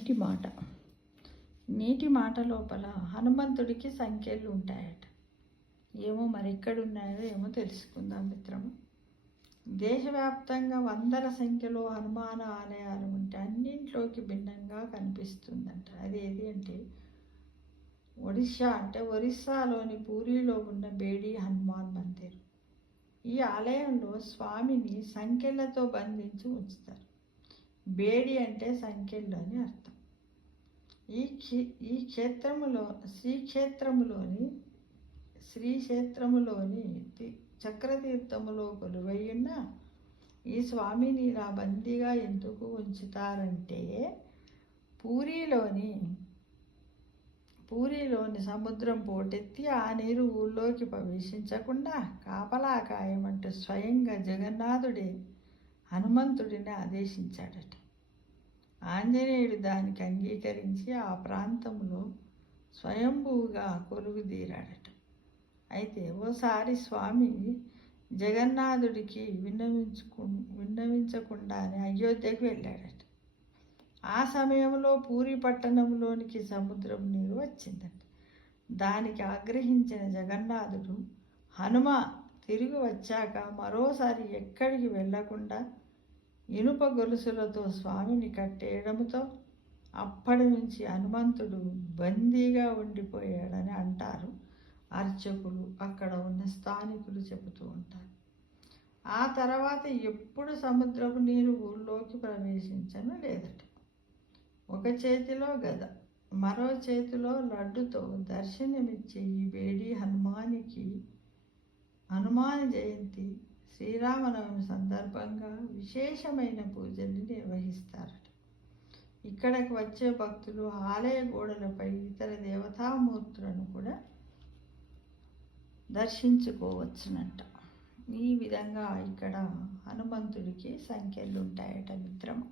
నీటి మాట. నీటి మాట లోపల హనుమంతుడికి సంఖ్యలు ఉంటాయట. ఏమో మరి ఎక్కడున్నాయో ఏమో తెలుసుకుందాం మిత్రము. దేశవ్యాప్తంగా వందల సంఖ్యలో హనుమాన్ ఆలయాలు ఉంటే అన్నింట్లోకి భిన్నంగా కనిపిస్తుందంట. అదేది అంటే ఒరిస్సాలోని పూరిలో ఉన్న బేడి హనుమాన్ మందిర్. ఈ ఆలయంలో స్వామిని సంఖ్యలతో బంధించి ఉంచుతారు. బేడి అంటే సంఖ్యలు అని అర్థం. ఈ శ్రీక్షేత్రములోని చక్రతీర్థములో కొలువైన ఈ స్వామిని ఇలా బందీగా ఎందుకు ఉంచుతారంటే పూరిలోని సముద్రం పోటెత్తి ఆ నీరు ఊళ్ళోకి ప్రవేశించకుండా కాపలా కాయమంటూ స్వయంగా జగన్నాథుడే హనుమంతుడిని ఆదేశించాడట. ఆంజనేయుడు దానికి అంగీకరించి ఆ ప్రాంతంలో స్వయంభూగా కొలువుదీరాడట. అయితే ఓసారి స్వామి జగన్నాథుడికి విన్నవించకుండానే అయోధ్యకు వెళ్ళాడట. ఆ సమయంలో పూరి పట్టణంలోనికి సముద్రం నీరు వచ్చిందట. దానికి ఆగ్రహించిన జగన్నాథుడు హనుమ తిరిగి వచ్చాక మరోసారి ఎక్కడికి వెళ్లకుండా ఇనుప గొలుసులతో స్వామిని కట్టేయడంతో అప్పటి నుంచి హనుమంతుడు బందీగా ఉండిపోయాడని అంటారు అర్చకులు, అక్కడ ఉన్న స్థానికులు చెబుతూ ఉంటారు. ఆ తర్వాత ఎప్పుడు సముద్రపు నీరు ఊళ్ళోకి ప్రవేశించను లేదట. ఒక చేతిలో గద, మరో చేతిలో లడ్డుతో దర్శనమిచ్చే ఈ బేడి హనుమాన్ జయంతి, శ్రీరామనవమి సందర్భంగా విశేషమైన పూజలు నిర్వహిస్తారట. ఇక్కడికి వచ్చే భక్తులు ఆలయ గోడలపై ఇతర దేవతామూర్తులను కూడా దర్శించుకోవచ్చునంట. ఈ విధంగా ఇక్కడ హనుమంతుడికి సంఖ్యలు ఉంటాయట మిత్రము.